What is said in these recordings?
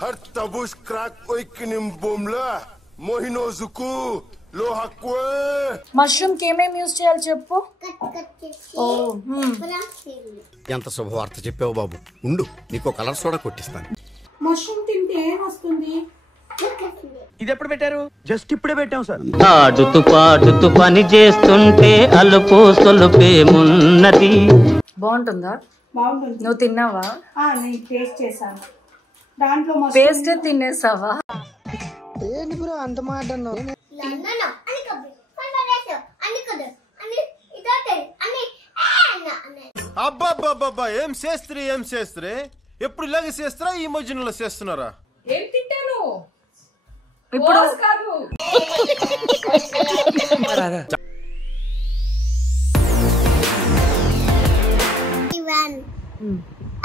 Har tabus crack oikinim bomla mohinozuku lohakwe mushroom కి ఏమేం use చేయాలి చెప్పు. ఎంత శుభవార్త చెప్పావు బాబు. ఉండు నీకు కలర్ సోడా కొట్టిస్తాను. మష్రూమ్ తింటే ఏమొస్తుంది? ఇది ఎప్పుడు పెట్టారు? జస్ట్ ఇప్పుడే పెట్టాం సార్. ఆడుతూ పాడుతూ పని చేస్తుంటే అలుపు సొలుపేమున్నది. బాగుంటుందా? బాగుంటుంది. నువ్వు తిన్నావా? నేను టేస్ట్ చేశాను. దాంట్లో పేస్ట్ తినేసావా? ఏంటి బ్రో అంత మాట అన్నావు? అబ్బబ్బబ్బబ్బా ఏం చేస్త్రీ ఎప్పుడు ఇలాగే చేస్తారా? ఈ మధ్యలో చేస్తున్నారా? ఏం తింటాను ఇప్పుడు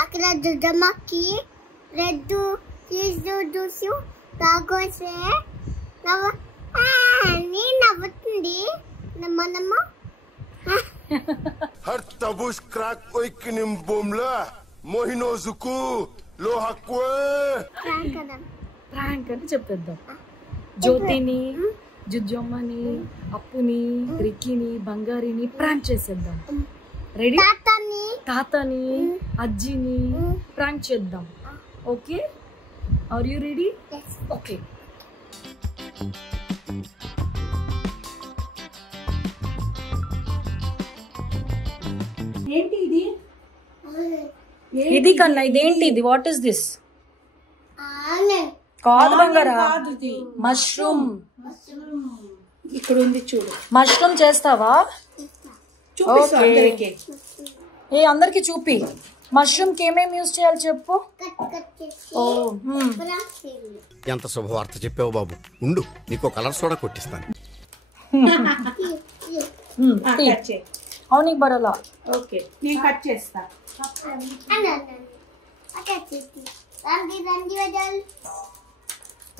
అక్కడ దుడ్డమ్మకి రెడ్ చూసి తాగోసే నవ్వుతుంది మనమ్మ. హర్ తబుస్ క్రాక్ oikinim bomla mohinozuku lohakwe prank అని చెప్పేద్దాం. జ్యోతిని, జుజ్జమ్మని, అప్పుని, రిక్కిని, బంగారిని ప్రాంక్ చేసేద్దాం. రెడీ? తాతని, అజ్జిని ప్రాంక్ చేద్దాం. Okay, are you ready? Okay. ఏంటి ఇది? ఇది కన్నా ఇదేంటి ఇది? What is this? కాదు బంగారా, మష్రూమ్. ఇక్కడ ఉంది చూడు. మష్రూమ్ చేస్తావా? ఏ అందరికి చూపి. మష్రూమ్ కి ఏమేమి యూస్ చేయాలి చెప్పు. ఎంత శుభవార్త చెప్పావు బాబు. ఉండు నీకు కలర్ సోడా కొట్టిస్తాను. అవును బరలా. ఓకే, నేను కట్ చేస్తా.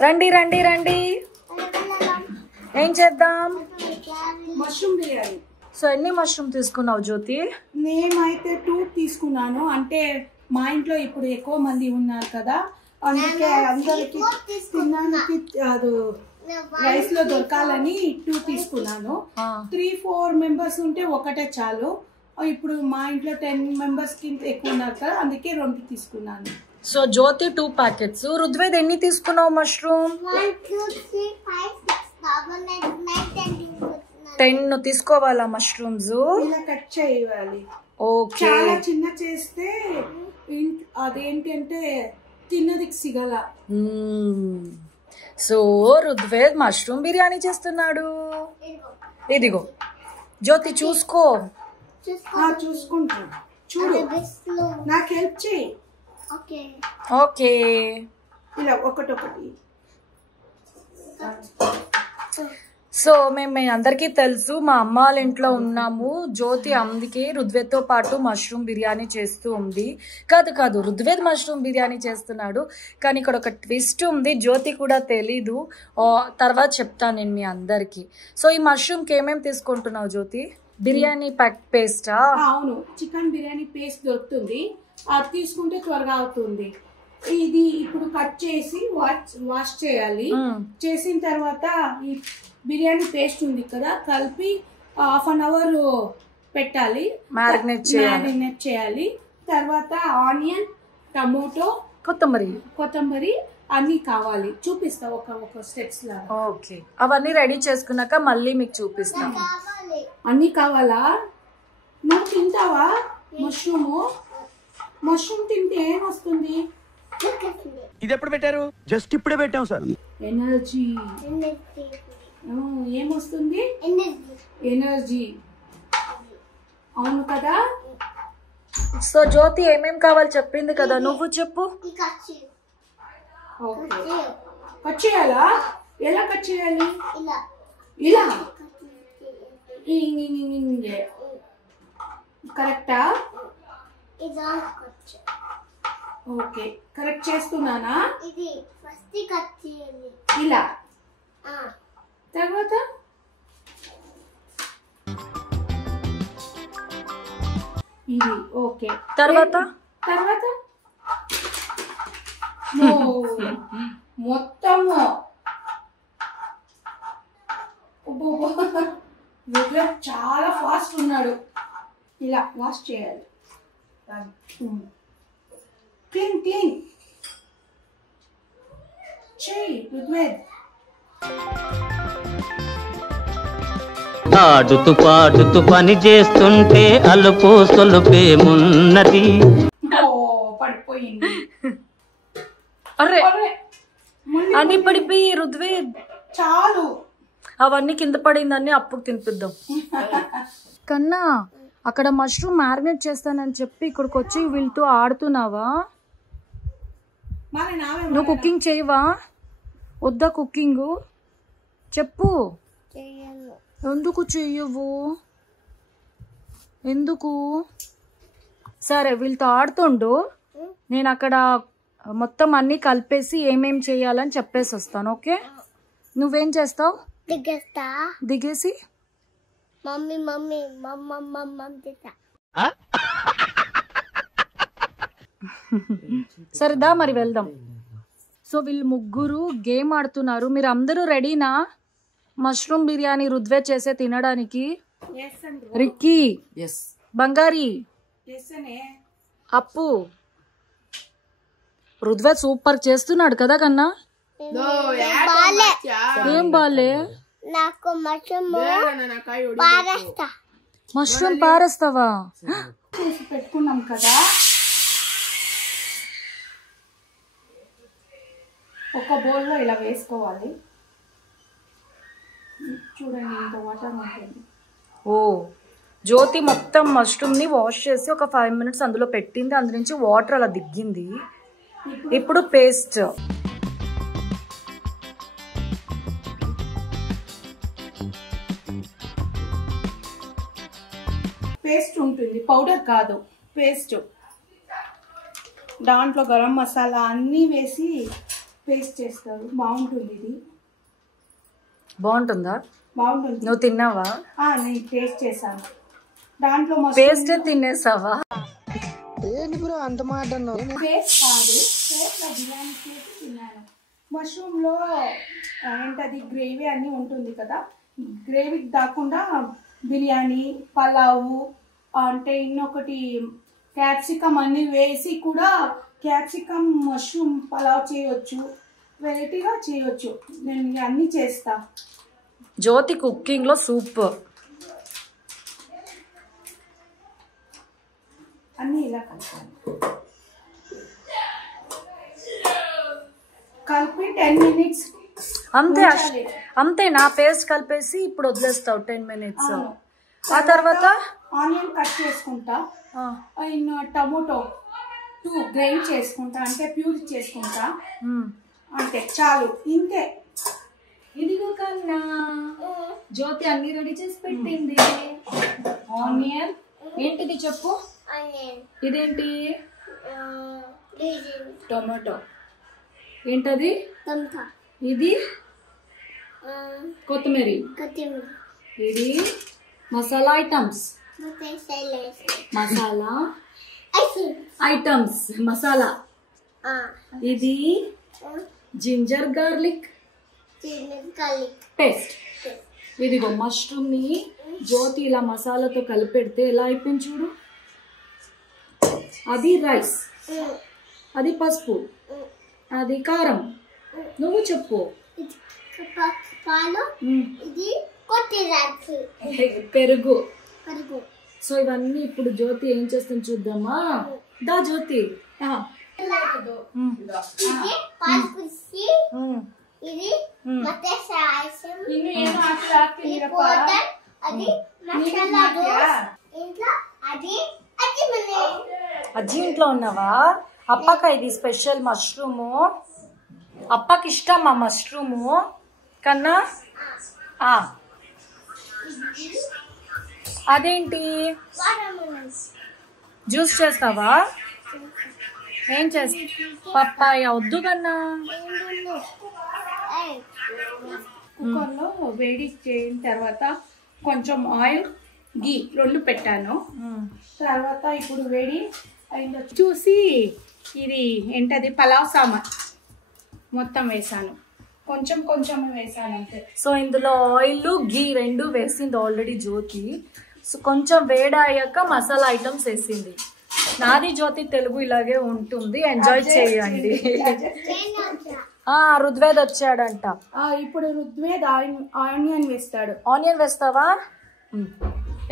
రండి రండి రండి, ఏం చేద్దాం? మష్రూమ్ బిర్యానీ. సో ఎన్ని మష్రూమ్ తీసుకున్నావు జ్యోతి? నేనైతే 2 తీసుకున్నాను. అంటే మా ఇంట్లో ఇప్పుడు ఎక్కువ మంది ఉన్నారు కదా, అందుకే అందరికి తినడానికి అది రైస్ లో దొరకాలని 2 తీసుకున్నాను. 3-4 మెంబర్స్ ఉంటే ఒకటే చాలు. ఇప్పుడు మా ఇంట్లో 10 మెంబర్స్ కి ఎక్కువ ఉన్నారు కదా, అందుకే 2 తీసుకున్నాను. సో జ్యోతి 2 ప్యాకెట్స్. రుద్వేద్ ఎన్ని తీసుకున్నావు మష్రూమ్? 1 2 3 5 6 7 8 9 10 10 తీసుకోవాలా మష్రూమ్స్? ఇలా కట్ చేయాలి. ఓకే. చాలా చిన్న చేస్తే అదేంటి అంటే తిన్నది సిగల. సో రుద్వేద్ మష్రూమ్ బిర్యానీ చేస్తున్నాడు. ఇదిగో జ్యోతి చూసుకో. చూసుకుంటా. చూడు, నాకు హెల్ప్ చేయి. ఓకే. ఇలా ఒకటొకటి. సో మేము అందరికీ తెలుసు, మా అమ్మ వాళ్ళ ఇంట్లో ఉన్నాము. జ్యోతి అందుకే రుద్వేద్తో పాటు మష్రూమ్ బిర్యానీ చేస్తూ ఉంది. కాదు రుద్వేద్ మష్రూమ్ బిర్యానీ చేస్తున్నాడు. కానీ ఇక్కడ ఒక ట్విస్ట్ ఉంది, జ్యోతి కూడా తెలీదు. తర్వాత చెప్తాను నేను మీ అందరికీ. సో ఈ మష్రూమ్కి ఏమేమి తీసుకుంటున్నావు జ్యోతి? బిర్యానీ పేస్టా? అవును, చికెన్ బిర్యానీ పేస్ట్ దొరుకుతుంది, అది తీసుకుంటే త్వరగా అవుతుంది. ఇది ఇప్పుడు కట్ చేసి వాష్ చేయాలి. చేసిన తర్వాత ఈ బిర్యానీ పేస్ట్ ఉంది కదా, కలిపి 1/2 అవర్ పెట్టాలి, మ్యారినేట్ చేయాలి. తర్వాత ఆనియన్, టమోటో, కొత్తిమీర అన్ని కావాలి. చూపిస్తా ఒక స్టెప్స్ లాగా. ఓకే, అవన్నీ రెడీ చేసుకున్నాక మళ్ళీ మీకు చూపిస్తా. అన్ని కావాలా? నువ్వు తింటావా మష్రూమ్ తింటే ఏమొస్తుంది? ఇది ఎప్పుడు పెట్టారు? జస్ట్ ఇప్పుడే పెట్టాం సార్. ఎనర్జీ. ఏమొస్తుంది? ఎనర్జీ. అవును కదా. సో జ్యోతి ఏమేం కావాలి చెప్పింది కదా, నువ్వు చెప్పు. కట్ చేయాలా? ఎలా కట్ చేయాలి? ఇలా. కరెక్టా? ఓకే, కరెక్ట్ చేస్తున్నానా? ఇలా. తర్వాత ఇది. ఓకే, తర్వాత మొత్తము చాలా ఫాస్ట్ ఉన్నాడు. ఇలా వాష్ చేయాలి. క్లీన్ క్లీన్ చెయ్యి రుద్వేద్. ఆడుతూ పాడుతూ పని చేస్తుంటే అలుపు సొలుపేమున్నది. పడిపోయింది. అరే అని పడిపోయి రుద్వేద్ చాలు. అవన్నీ కింద పడిందని అప్పుకు తినిపిద్దాం. కన్నా అక్కడ మష్రూమ్ మ్యారినేట్ చేస్తానని చెప్పి ఇక్కడికి వచ్చి వీళ్ళతో ఆడుతున్నావా? నువ్వు కుకింగ్ చేయవా? వద్దా కుకింగ్? చెప్పు. ఎందుకు చెయ్యవు? ఎందుకు? సరే వీళ్ళతో ఆడుతుండు, నేను అక్కడ మొత్తం అన్ని కలిపేసి ఏమేం చేయాలని చెప్పేసి వస్తాను. ఓకే, నువ్వేం చేస్తావు? దిగేసి మమ్మీ మమ్మీ మమ్మీ సరేదా మరి వెళ్దాం. సో వీళ్ళు ముగ్గురు గేమ్ ఆడుతున్నారు. మీరు అందరూ రెడీనా మష్రూమ్ బిర్యానీ రుద్వే చేసే తినడానికి? రిక్కీ, బంగారి, అప్పు, రుద్వే సూపర్ చేస్తున్నాడు కదా కన్నా? ఏం బాలే? నాకు మష్రూమ్ పారేస్తావా? పెట్టుకున్నాం కదా, ఒక బౌల్లో ఇలా వేసుకోవాలి. చూడండి ఇంత వాటర్ ఉంటుంది. ఓ జ్యోతి మొత్తం మష్రూమ్ ని వాష్ చేసి ఒక 5 minutes అందులో పెట్టింది. అందు నుంచి వాటర్ అలా దిగ్గింది. ఇప్పుడు పేస్ట్. పేస్ట్ ఉంటుంది, పౌడర్ కాదు, పేస్ట్. దాంట్లో గరం మసాలా అన్నీ వేసి పేస్ట్ చేస్తారు. బాగుంటుంది. ఇది బాగుంటుందా? బాగుంటుంది. నువ్వు తిన్నావా? నేను టేస్ట్ చేశాను. దాంట్లో పేస్ట్ తినేసావా? పేస్ట్ కాదు, పేస్ట్ బిర్యానీ చేసి తిన్నాను. మష్రూమ్లో ఏంటది గ్రేవీ అన్నీ ఉంటుంది కదా, గ్రేవీ కాకుండా బిర్యానీ, పలావు అంటే ఇంకొకటి క్యాప్సికమ్ అన్నీ వేసి కూడా క్యాప్సికమ్ మష్రూమ్ పలావ్ చేయొచ్చు, వెరైటీగా చేయొచ్చు. నేను అన్నీ చేస్తా. జ్యోతి కుకింగ్ లో సూపర్. అన్నీ ఇలా కలిపి 10 minutes అంతే. అంతేనా? పేస్ట్ కలిపేసి ఇప్పుడు వదిలేస్తావు 10 minutes. ఆ తర్వాత ఆనియన్ కట్ చేసుకుంటా, టమోటో 2 గ్రైండ్ చేసుకుంటా, అంటే ప్యూరీ చేసుకుంటా. అంతే, చాలు. ఇంతే. ఇదిగో కన్నా జ్యోతి అన్ని రెడీ చేసి పెట్టింది. ఆనియన్ ఏంటిది చెప్పు? ఇదేంటి? టొమాటో. ఏంటది? ఇది కొత్తిమీర. ఇది మసాలా ఐటమ్స్. మసాలా ఐటమ్స్, మసాలా. ఇది జింజర్ గార్లిక్ పేస్ట్. ఇదిగో మష్రూమ్ ని జ్యోతి ఇలా మసాలాతో కలిపెడితే ఎలా అయిపోయింది చూడు. అది రైస్, అది పసుపు, అది కారం. నువ్వు చెప్పు. పెరుగు. సో ఇవన్నీ ఇప్పుడు జ్యోతి ఏం చేస్తుంది చూద్దామా? దా జ్యోతి. అజ్జి ఇంట్లో ఉన్నావా? అప్పక ఇది స్పెషల్ మష్రూము. అప్పకి ఇష్టం ఆ మష్రూము కన్నా. అదేంటి జ్యూస్ చేస్తావా? ఏం చేస్తా? పప్పాయ వద్దు కన్నా. కుక్కర్లో వేడి చేయిన తర్వాత కొంచెం ఆయిల్, గీ 2 పెట్టాను. తర్వాత ఇప్పుడు వేడి అయిందో చూసి ఇది ఏంటది పలావ్ సామాన్ మొత్తం వేసాను, కొంచెం కొంచెం వేసాను అంతే. సో ఇందులో ఆయిల్ గీ రెండు వేసింది ఆల్రెడీ జ్యోతి. సో కొంచెం వేడయ్యాక మసాలా ఐటమ్స్ వేసింది. నాది జ్యోతి తెలుగు ఇలాగే ఉంటుంది, ఎంజాయ్ చేయండి. రుద్వేద్ వచ్చాడంట. ఇప్పుడు రుద్వేద్ ఆనియన్ వేస్తాడు. ఆనియన్ వేస్తావా?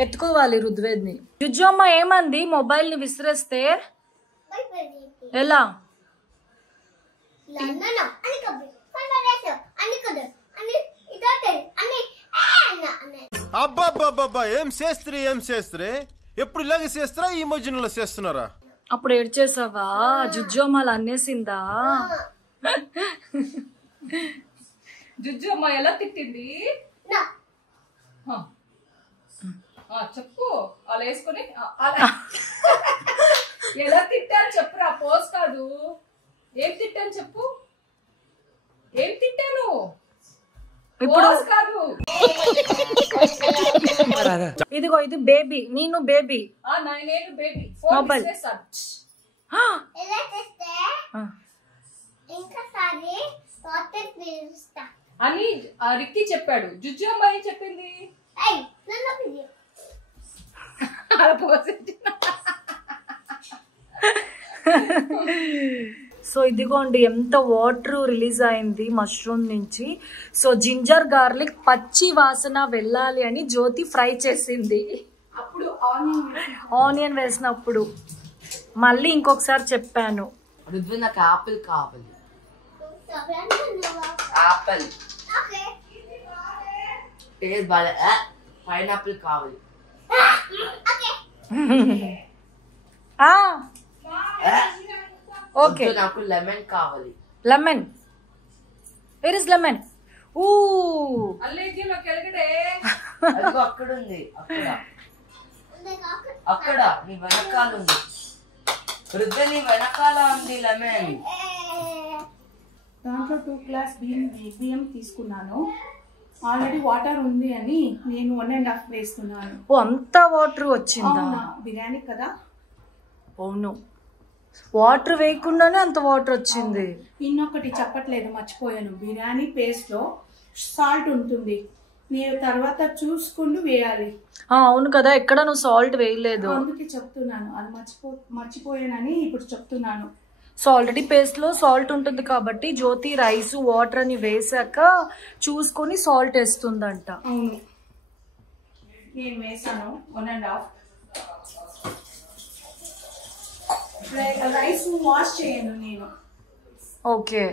ఎత్తుకోవాలి రుద్వేద్ని. జుజ్జమ్మ ఏమంది మొబైల్ ని విసిరేస్తే? ఎలా? అబ్బాబ్బాబ్బా ఏం చేస్త్రీ ఎప్పుడు ఇలాగే చేస్తారా ఈ మధ్యలో చేస్తున్నారా? అప్పుడు ఏడ్చేసావా? జుజ్జమ్మలు అన్నేసిందా? జుజ్జమ్మ ఎలా తిట్టింది చెప్పు. అలా వేసుకుని ఎలా తిట్టాను చెప్పురా, పోస్ కాదు. ఏం తిట్టాను చెప్పు, ఏం తిట్టాను? ఇప్పుడు కాదు, ఇదిగో ఇది బేబీ, నేను బేబీ, నేను బేబీ. మొబైల్ అని రిక్కీ చెప్పాడు. జుజ్జు అమ్మాయి చెప్పింది. సో ఇదిగోండి ఎంత వాటర్ రిలీజ్ అయింది మష్రూమ్ నుంచి. సో జింజర్ గార్లిక్ పచ్చి వాసన వెళ్ళాలి అని జ్యోతి ఫ్రై చేసింది. అప్పుడు ఆనియన్ వేసినప్పుడు మళ్ళీ ఇంకొకసారి చెప్పాను, రుద్వి నాకు ఆపిల్ కావాలి. ఆపిల్ టేస్ట్ బాగా, పైనాపిల్ కావాలి. ఓకే నాకు లెమన్ కావాలి. Lemon, where is lemon? అదిగో అక్కడ ఉంది, అక్కడ నీ వెనకాల ఉంది. రుద్వి నీ వెనకాల ఉంది లెమన్. దాంట్లో 2 గ్లాస్ బియ్యం తీసుకున్నాను. ఆల్రెడీ వాటర్ ఉంది అని నేను 1.5 వేస్తున్నాను. అంత వాటర్ వచ్చిందా? బిర్యానీ కదా. అవును, వాటర్ వేయకుండానే అంత వాటర్ వచ్చింది. ఇన్నొకటి చెప్పట్లేదు, మర్చిపోయాను. బిర్యానీ పేస్ట్ లో సాల్ట్ ఉంటుంది, నేను తర్వాత చూసుకుంటూ వేయాలి. అవును కదా, ఎక్కడ నువ్వు సాల్ట్ వేయలేదు. అందుకే చెప్తున్నాను, అది మర్చిపోయానని ఇప్పుడు చెప్తున్నాను. సో ఆల్రెడీ పేస్ట్ లో సాల్ట్ ఉంటుంది కాబట్టి జ్యోతి రైస్ వాటర్ అని వేసాక చూసుకొని సాల్ట్ వేస్తుందంట. అవును, నేను వేసాను 1.5. రైస్ వాష్ చేయను నేను. ఓకే,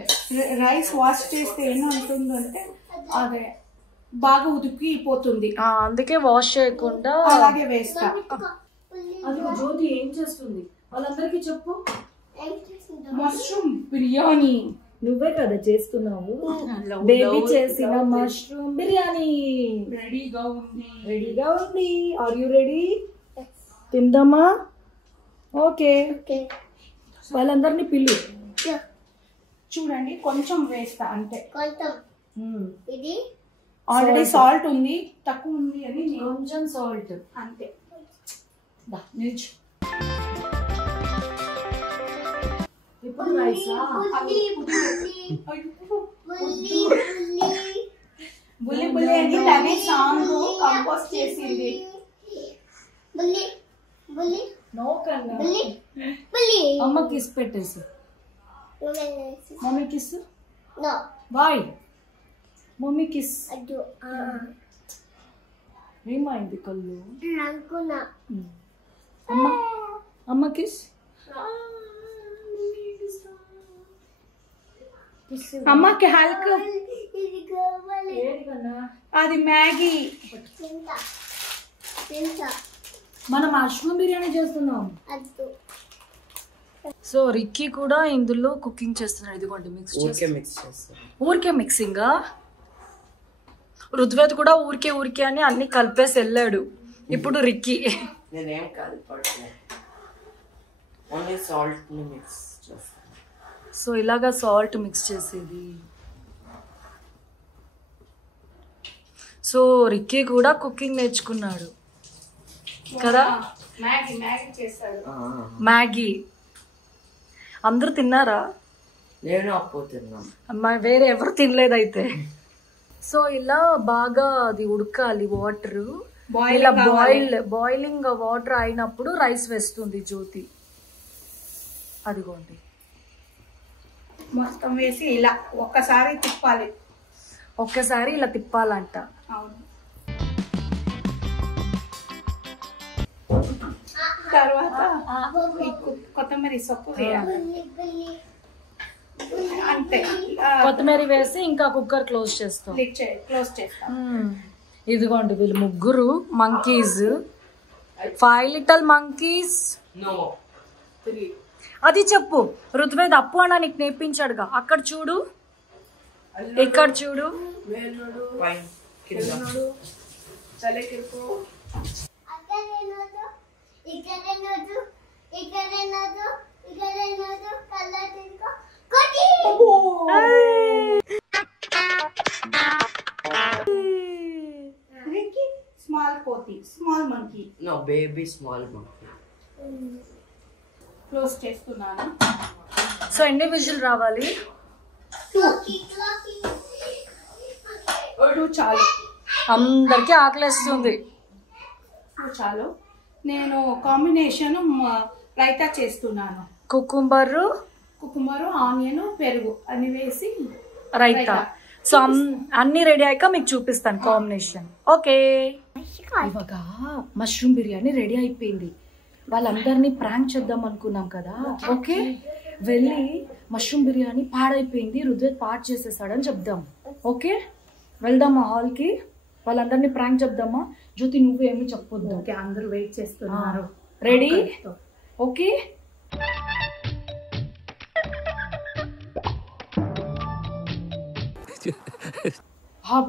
రైస్ వాష్ చేస్తే ఏమవుతుందంటే అదే బాగా ఉడికిపోతుంది, అందుకే వాష్ చేయకుండా అలాగే వేస్తా. అది జ్యోతి ఏం చేస్తుంది వాళ్ళందరికీ చెప్పు. మష్రూమ్ బిర్యానీ నువ్వే కదా చేస్తున్నావు. బేబీ చేసిన మష్రూమ్ బిర్యానీ రెడీగా ఉంది. Are you ready? తిందామా? ఓకే, వాళ్ళందరినీ పిల్లు. చూడండి, కొంచెం వేస్తా అంతే. ఇది ఆల్రెడీ సాల్ట్ ఉంది, తక్కువ ఉంది అని కొంచెం సాల్ట్ అంతే. నిల్చు. ఇప్పుడు రైసా? బుల్లి బుల్లి అని తనే సాంగ్ కంపోజ్ చేసింది. నో కన్నా, బుల్లి అమ్మ కిస్ పెట్టేసి. Mummy kiss. No boy mummy kiss. అద్దు ఏమైంది కళ్ళు? అనుకున్నా. అమ్మ అమ్మ కిస్. అమ్మకి హల్క్. ఇది కావాలి. అది మ్యాగీ. మనం మష్రూమ్ బిర్యానీ చేస్తున్నాం. అద్దు. సో రిక్కీ కూడా ఇందులో కుకింగ్ చేస్తున్నాడు. ఇదిగోండి మిక్స్ చేస్తాను. ఊరికే మిక్సింగా. రుద్వేద్ కూడా ఊరికే అని అన్ని కలిపేసి వెళ్ళాడు. ఇప్పుడు రిక్కీ నేనేం కలిపట్లేదు, ఓన్లీ సాల్ట్ ని మిక్స్ చేస్తాను. సో ఇలాగా సాల్ట్ మిక్స్ చేసేది. సో రిక్కీ కూడా కుకింగ్ నేర్చుకున్నాడు కదా. మ్యాగీ చేస్తాడు. మ్యాగీ అందరూ తిన్నారా? నేను అప్పు తిన్నా. అమ్మా వేరే ఎవరు తినలేదు అయితే. సో ఇలా బాగా అది ఉడకాలి వాటర్. ఇలా బాయిలింగ్ వాటర్ అయినప్పుడు రైస్ వేస్తుంది జ్యోతి. అదిగోండి మొత్తం వేసి ఇలా ఒక్కసారి తిప్పాలి. ఒక్కసారి ఇలా తిప్పాలంట. అవును. తర్వాత కొత్తిమీర సొప్పు వేయాలి అంతే. కొత్తిమీర వేసి ఇంకా కుక్కర్ క్లోజ్ చేస్తాం. క్లోజ్ చేస్తాం. ఇదిగోండి వీళ్ళు ముగ్గురు మంకీస్, 5 little monkeys. అది చెప్పు ఋతువేద్ అప్పు అన్న నీకు నేర్పించాడుగా. అక్కడ చూడు, ఇక్కడ చూడు. స్మాల్ కోతి, small monkey. No baby small monkey. Close చేస్తున్నాను. సో ఎన్ని విజిల్ రావాలి? 2 చాలు. అందరికి ఆకలిస్తుంది. చాలు. నేను కాంబినేషన్ రైతా చేస్తున్నాను. కుకుంబరు, ఆనియన్, పెరుగు అన్ని వేసి రైతా. సో అన్ని రెడీ అయ్యాక మీకు చూపిస్తాను కాంబినేషన్. ఓకే. ఇవాగ మష్రూమ్ బిర్యానీ రెడీ అయిపోయింది. వాళ్ళందరినీ ప్రాంక్ చేద్దాం అనుకున్నాం కదా. ఓకే, వెళ్ళి మష్రూమ్ బిర్యానీ పాడైపోయింది, ఋతువేద్ పాడు చేసేసాడని చెప్దాం. ఓకే, వెళ్దామా హాల్కి? వాళ్ళందరినీ ప్రాంక్ చెప్దామా? జ్యోతి నువ్వు ఏమి చెప్పొద్దు. ఓకే, అందరూ వెయిట్ చేస్తున్నారు. రెడీ? ఓకే.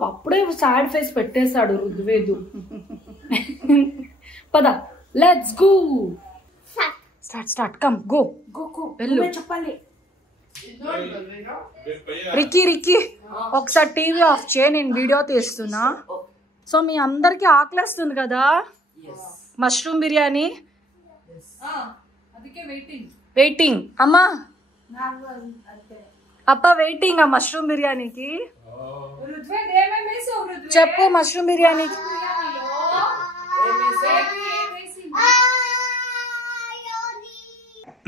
అప్పుడే సాడ్ ఫేస్ పెట్టేశాడు ఋతువేదు. పద let's go. Start come go. వెళ్ళు. చెప్పాలి. రిక్కీ ఒకసారి టీవీ ఆఫ్ చేయి, నేను వీడియో తీస్తున్నా. సో మీ అందరికి ఆకలిస్తుంది కదా మష్రూమ్ బిర్యానీ. వెయిటింగ్ అమ్మా, అప్ప వెయిటింగ్ ఆ మష్రూమ్ బిర్యానీకి. చెప్పు మష్రూమ్ బిర్యానీకి.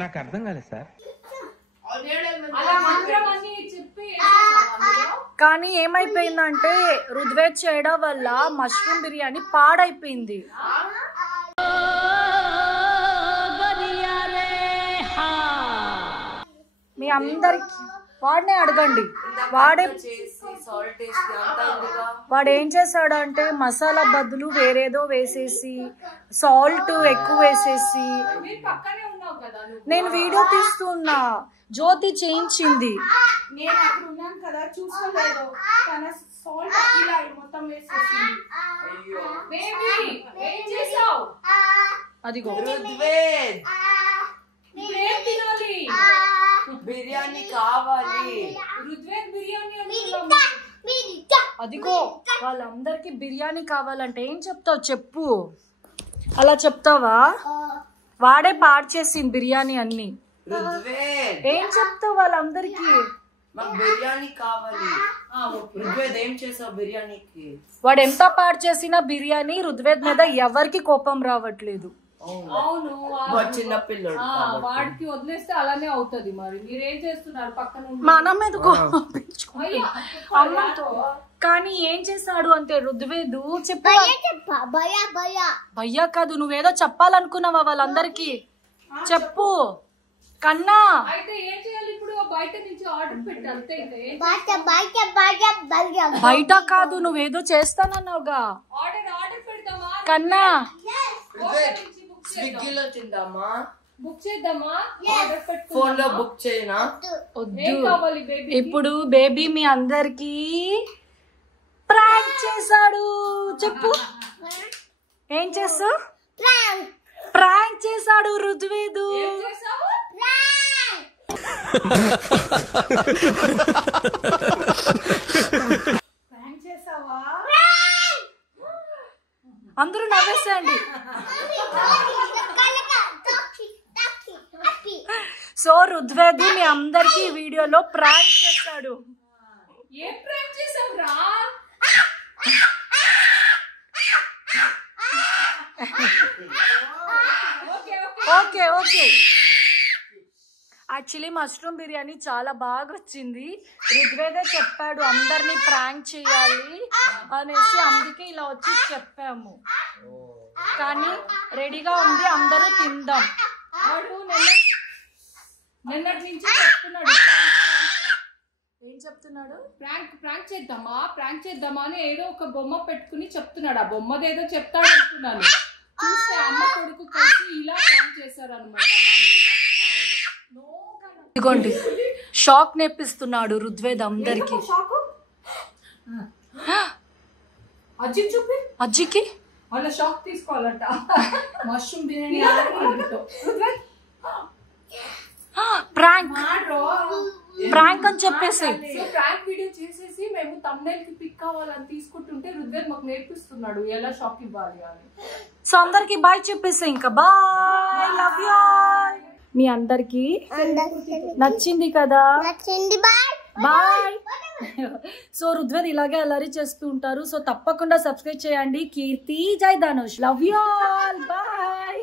నాకు అర్థం కాలేదు సార్. కానీ ఏమైపోయిందంటే ఋతువేద్ చేయడం వల్ల మష్రూమ్ బిర్యానీ పాడైపోయింది. మీ అందరికి వాడినే అడగండి. వాడు ఏం చేశాడు అంటే మసాలా బదులు వేరేదో వేసేసి, సాల్ట్ ఎక్కువ వేసేసి. నేను వీడియో తీస్తున్నా, జ్యోతి చేయించింది. నేను అక్కడ ఉన్నాను కదా, చూసుకోలేదు. తన సాల్ట్ ఇలా మొత్తం వేసేసింది. అదిగో బిర్యానీ కావాలి. అదిగో వాళ్ళందరికి బిర్యానీ కావాలంటే ఏం చెప్తావు చెప్పు. అలా చెప్తావా? వాడే పాడు చేసింది బిర్యానీ అన్ని. ఏం చెప్తావు వాళ్ళందరికి? బిర్యానీ కావాలి. ఋగ్వేద్ ఏం చేసావు బిర్యానీకి? వాడు ఎంత పాడు చేసినా బిర్యానీ ఋగ్వేద్ మీద ఎవరికి కోపం రావట్లేదు. అవును, చిన్న పిల్లడు వాడికి వదిలేస్తే అలానే అవుతుంది. మరి మీరేం చేస్తున్నారు పక్కన? మన మీద కానీ ఏం చేశాడు అంటే ఋగ్వేదు చెప్పు. భయ్యా కాదు, నువ్వేదో చెప్పాలనుకున్నావా వాళ్ళందరికి? చెప్పు కన్నా. అయితే ఏం చేయాలి ఇప్పుడు? బయట నుంచి ఆర్డర్ పెట్టి అంతే. బయట కాదు, నువ్వేదో చేస్తానన్నావుగా. ఆర్డర్ పెడతామా కన్నా? స్విగ్గీలో తిందామా? బుక్ చేద్దామా? ఆర్డర్ పెట్టుకో. ఫోన్ లో బుక్ చేయనా? వద్దు. ఇప్పుడు బేబీ మీ అందరికి ప్రాంక్ చేశాడు. చెప్పు ఏం చేస్తావు? ప్రాంక్ చేశాడు ఋతువేదు. అందరూ నవ్వేసేయండి. సో రుద్వేద్ మీ అందరికి ఈ వీడియోలో ప్రాంక్ చేస్తాడు. ఏం ప్రాంక్ చేసావురా? Okay okay actually mushroom biryani చాలా బాగా వచ్చింది. రుద్వేదే చెప్పాడు అందరినీ ప్రాంక్ చేయాలి అనేసి, అందుకే ఇలా వచ్చి చెప్పాము. కానీ రెడీగా ఉంది, అందరూ తిందాం. వాడు నిన్నటి నుంచి చెప్తున్నాడు ఏం చెప్తున్నాడు? ప్రాంక్ చేద్దామా అని ఏదో ఒక బొమ్మ పెట్టుకుని చెప్తున్నాడు. ఆ బొమ్మదేదో చెప్తాడు అనుకున్నాను. చూస్తే అమ్మ కొడుకు కలిసి ఇలా ప్రాంక్ చేశారు అనమాట. ఇదిగోండి షాక్ నేర్పిస్తున్నాడు రుద్వేద్ అందరికి. అజ్జికి చూపి, అజ్జికి వాళ్ళ షాక్ తీసుకోవాలంట. మష్రూమ్ బిర్యానీ ప్రాంక్ అని చెప్పేసి ప్రాంక్ వీడియో చేసేసి మేము thumbnail కి పిక్ కావాలని తీసుకుంటుంటే రుద్వేద్ మాకు నేర్పిస్తున్నాడు ఎలా షాక్ ఇవ్వాలి అని. సో అందరికి బాయ్ చెప్పేసి ఇంకా బాయ్, లవ్ యూ ఆల్. మీ అందరికి నచ్చింది కదా? నచ్చింది. Bye bye. సో రుద్వేద్ ఇలాగే అల్లరి చేస్తూ ఉంటారు. సో తప్పకుండా సబ్స్క్రైబ్ చేయండి. కీర్తి, జై Dhanush, love you all, bye.